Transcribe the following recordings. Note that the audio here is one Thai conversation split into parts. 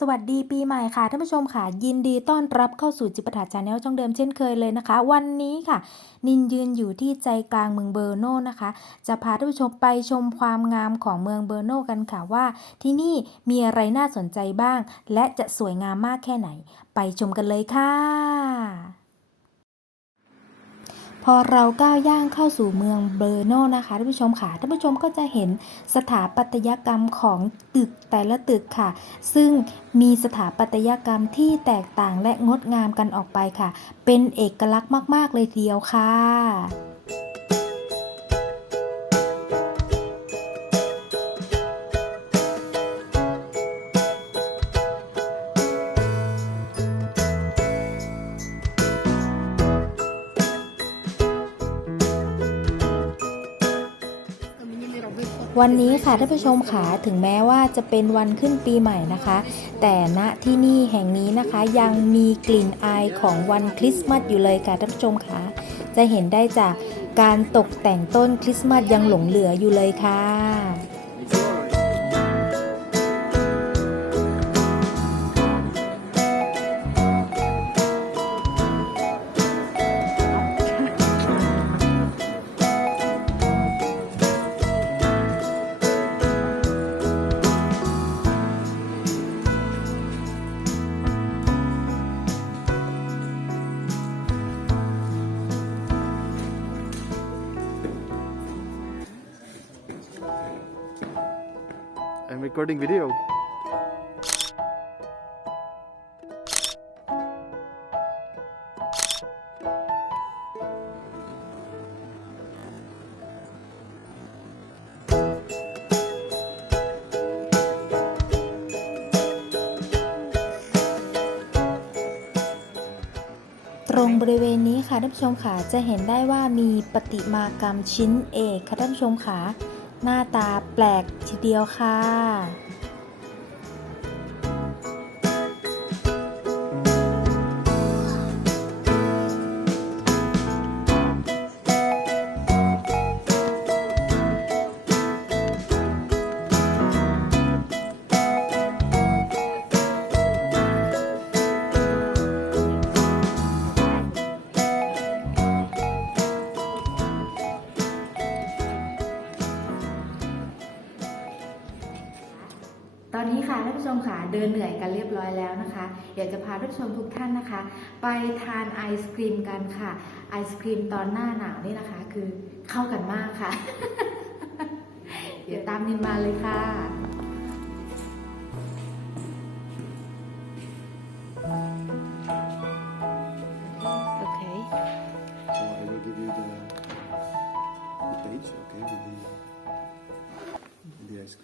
สวัสดีปีใหม่ค่ะท่านผู้ชมค่ะ ยินดีต้อนรับเข้าสู่จิปถาชาแนลช่องเดิมเช่นเคยเลยนะคะ วันนี้ค่ะ นินยืนอยู่ที่ใจกลางเมืองเบอร์โนนะคะ จะพาท่านผู้ชมไปชมความงามของเมืองเบอร์โนกันค่ะว่า ที่นี่มีอะไรน่าสนใจบ้าง และจะสวยงามมากแค่ไหน ไปชมกันเลยค่ะ พอเราก้าวย่างเข้าสู่เมืองเบอร์โนนะคะท่านผู้ชมค่ะท่านผู้ชมก็จะเห็นสถาปัตยกรรมของตึกแต่ละตึกค่ะ ซึ่งมีสถาปัตยกรรมที่แตกต่างและงดงามกันออกไปค่ะ เป็นเอกลักษณ์มาก ๆ เลยทีเดียวค่ะ วันนี้ค่ะท่านผู้ชมค่ะถึงแม้ว่าจะเป็นวันขึ้นปีใหม่นะคะ แต่ณที่นี่แห่งนี้นะคะยังมีกลิ่นอายของวันคริสต์มาสอยู่เลยค่ะท่านผู้ชมค่ะจะเห็นได้จากการตกแต่งต้นคริสต์มาสยังหลงเหลืออยู่เลยค่ะ I'm recording video.. ตรงบริเวณนี้ค่ะท่านผู้ชมค่ะจะเห็นได้ว่ามีประติมากรรมชิ้นเอกค่ะท่านผู้ชมค่ะ หน้าตาแปลกทีเดียวค่ะ นนี้ค่ะท่านผู้ชมค่ะเดินเหนื่อยกันเรียบร้อยแล้วนะคะอยากจะพาท่านผู้ชมทุกท่านนะคะ ไปทานไอศครีมกันค่ะ ไอศครีมตอนหน้าหนาวนี่นะคะ คือเข้ากันมากค่ะ เดี๋ยวตามนินมาเลยค่ะโอเค So I will give you the, the page, okay, with the, with the ice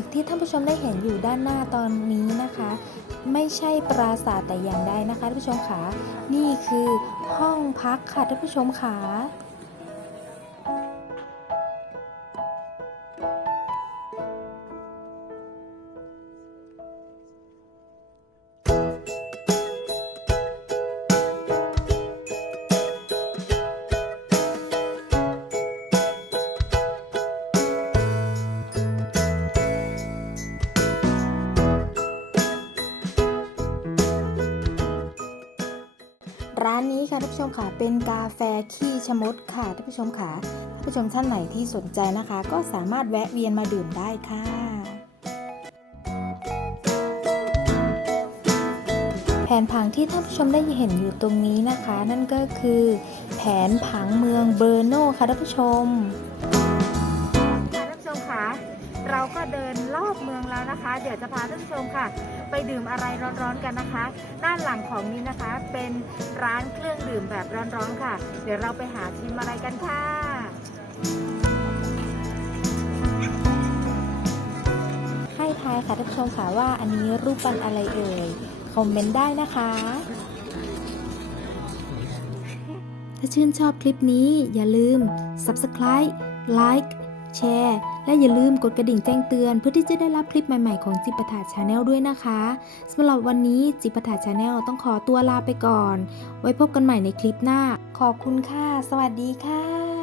ตึกที่ท่านผู้ชมได้เห็นอยู่ด้านหน้าตอนนี้นะคะ ไม่ใช่ปราสาทแต่อย่างใดนะคะท่านผู้ชมขานี่คือห้องพักค่ะท่านผู้ชมขาานนี้ค่ะท่านผู้ชมค่ะเป็นกาแฟขี้ชะมดค่ะท่านผู้ชมค่ะท่านผู้ชมท่านไหนที่สนใจนะคะ ก็สามารถแวะเวียนมาดื่มได้ค่ะแผนผังที่ท่านผู้ชมได้เห็นอยู่ตรงนี้นะคะ นั่นก็คือ แผนผังเมืองเบอร์โนค่ะท่านผู้ชม เราก็เดินรอบเมืองแล้วนะคะ เดี๋ยวจะพาท่านผู้ชมค่ะ ไปดื่มอะไรร้อนๆกันนะคะ ด้านหลังของนี้นะคะ เป็นร้านเครื่องดื่มแบบร้อนๆค่ะ เดี๋ยวเราไปหาชิมอะไรกันค่ะให้ทายค่ะท่านผู้ชมค่ะว่าอันนี้รูปปั้นอะไรเอ่ยคอมเมนต์ได้นะคะ ถ้าชื่นชอบคลิปนี้อย่าลืม Subscribe Like แชร์ และอย่าลืมกดกระดิ่งแจ้งเตือน เพื่อที่จะได้รับคลิปใหม่ๆของจิปถาชาแนลด้วยนะคะสำหรับวันนี้จิปถาชาแนลต้องขอตัวลาไปก่อน ไว้พบกันใหม่ในคลิปหน้า ขอบคุณค่ะ สวัสดีค่ะ